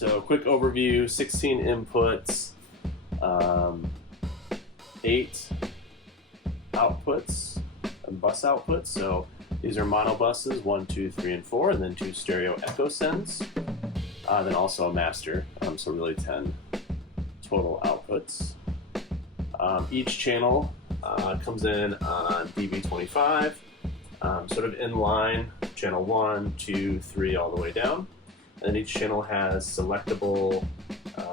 So quick overview, 16 inputs, 8 outputs, and bus outputs. So these are mono buses, 1, 2, 3, and 4, and then 2 stereo echo sends. Then also a master, so really 10 total outputs. Each channel comes in on DB25, sort of in line, channel 1, 2, 3, all the way down. And each channel has selectable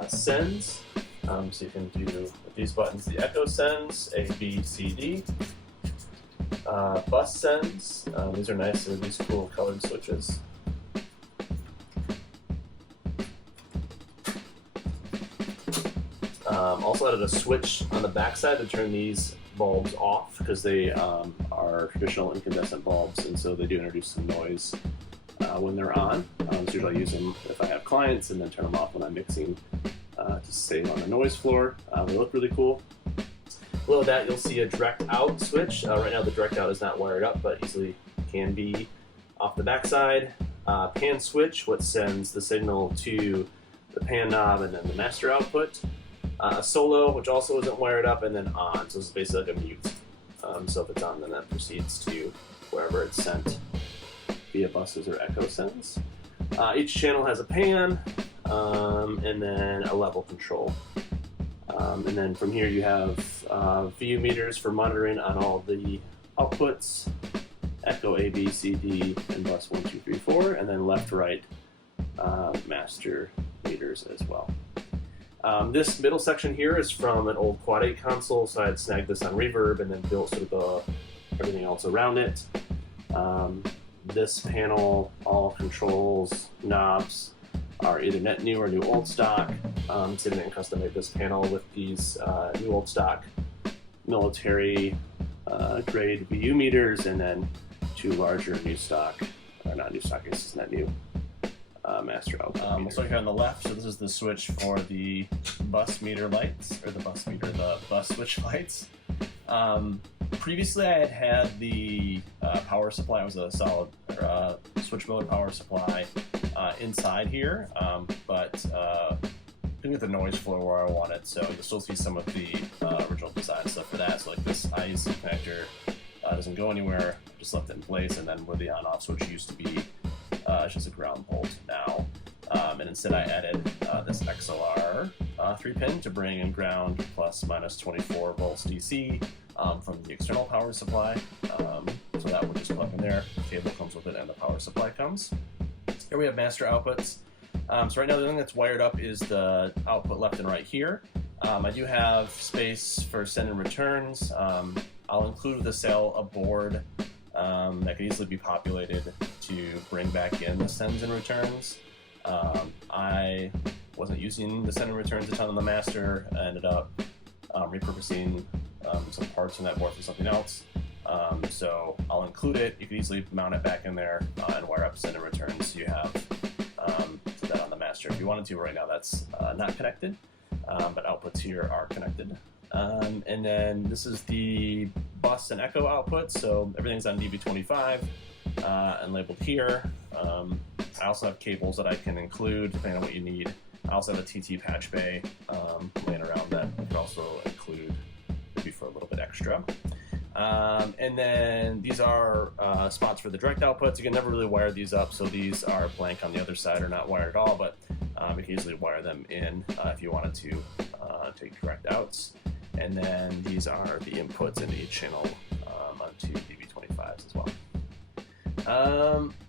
sends. So you can do with these buttons the echo sends, A, B, C, D. Bus sends, these are nice, they're these cool colored switches. Also added a switch on the backside to turn these bulbs off because they are traditional incandescent bulbs, and so they do introduce some noise when they're on. So usually I use them if I have clients and then turn them off when I'm mixing to save on the noise floor. They look really cool. Below that you'll see a direct out switch. Right now the direct out is not wired up, but easily can be off the backside. Pan switch, what sends the signal to the pan knob and then the master output. A solo, which also isn't wired up, and then on, so it's basically like a mute. So if it's on, then that proceeds to wherever it's sent via buses or echo sends. Each channel has a pan, and then a level control. And then from here you have VU meters for monitoring on all the outputs, echo A, B, C, D, and bus 1, 2, 3, 4, and then left, right master meters as well. This middle section here is from an old Quad 8 console, so I had snagged this on Reverb and then built sort of everything else around it. This panel, all controls, knobs are either net new or new old stock. Sitting and custom made this panel with these new old stock military grade VU meters, and then 2 larger new stock, or not new stock, this is not new. Master output. We'll start here on the left. So this is the switch for the bus meter lights, or the bus switch lights. Previously I had the power supply. It was a solid switch motor power supply inside here, but didn't get the noise floor where I wanted, so you'll still see some of the original design stuff for that. So like this IEC connector doesn't go anywhere, just left it in place, and then where the on-off switch used to be, it's just a ground bolt now. And instead I added this XLR 3-pin to bring in ground plus minus 24 volts DC from the external power supply. So that will just plug in there, the cable comes with it, and the power supply comes. Here we have master outputs. So right now the thing that's wired up is the output left and right here. I do have space for send and returns. I'll include with the sale a board that can easily be populated to bring back in the sends and returns. I wasn't using the send and returns a ton on the master. I ended up repurposing some parts from that board for something else. So I'll include it. You can easily mount it back in there and wire up send and returns so you have that on the master if you wanted to. Right now that's not connected, but outputs here are connected. And then this is the bus and echo output, so everything's on DB25 and labeled here. I also have cables that I can include depending on what you need. I also have a TT patch bay laying around that you can also include maybe for a little bit extra. And then these are spots for the direct outputs. You can never really wire these up, so these are blank on the other side or not wired at all, but you can easily wire them in if you wanted to take direct outs. And then these are the inputs into each channel onto DB25s as well.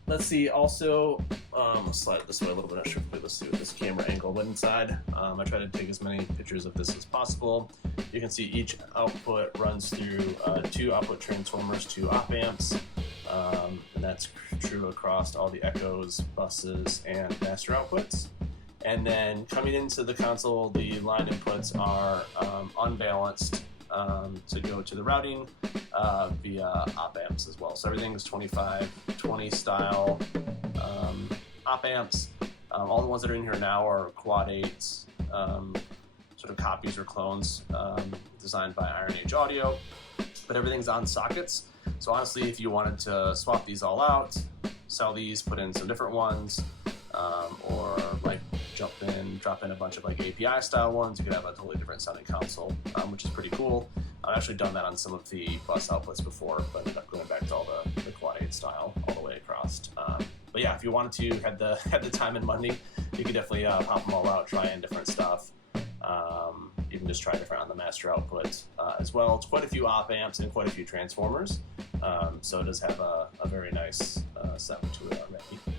Let's see, also, I'll slide it this way a little bit, not sure if let's see with this camera angle, but inside, I try to take as many pictures of this as possible. You can see each output runs through 2 output transformers, 2 op amps, and that's true across all the echoes, buses, and master outputs. And then coming into the console, the line inputs are unbalanced to go to the routing via op amps as well. So everything is 2520 style op amps. All the ones that are in here now are Quad 8s, sort of copies or clones designed by Iron Age Audio, but everything's on sockets. So honestly, if you wanted to swap these all out, sell these, put in some different ones, or like drop in a bunch of like API style ones. You could have a totally different sounding console, which is pretty cool. I've actually done that on some of the bus outputs before, but ended up going back to all the quad 8 style all the way across. But yeah, if you wanted to, had the time and money, you could definitely pop them all out, try in different stuff. You can just try different on the master output as well. It's quite a few op amps and quite a few transformers, so it does have a very nice sound to it already.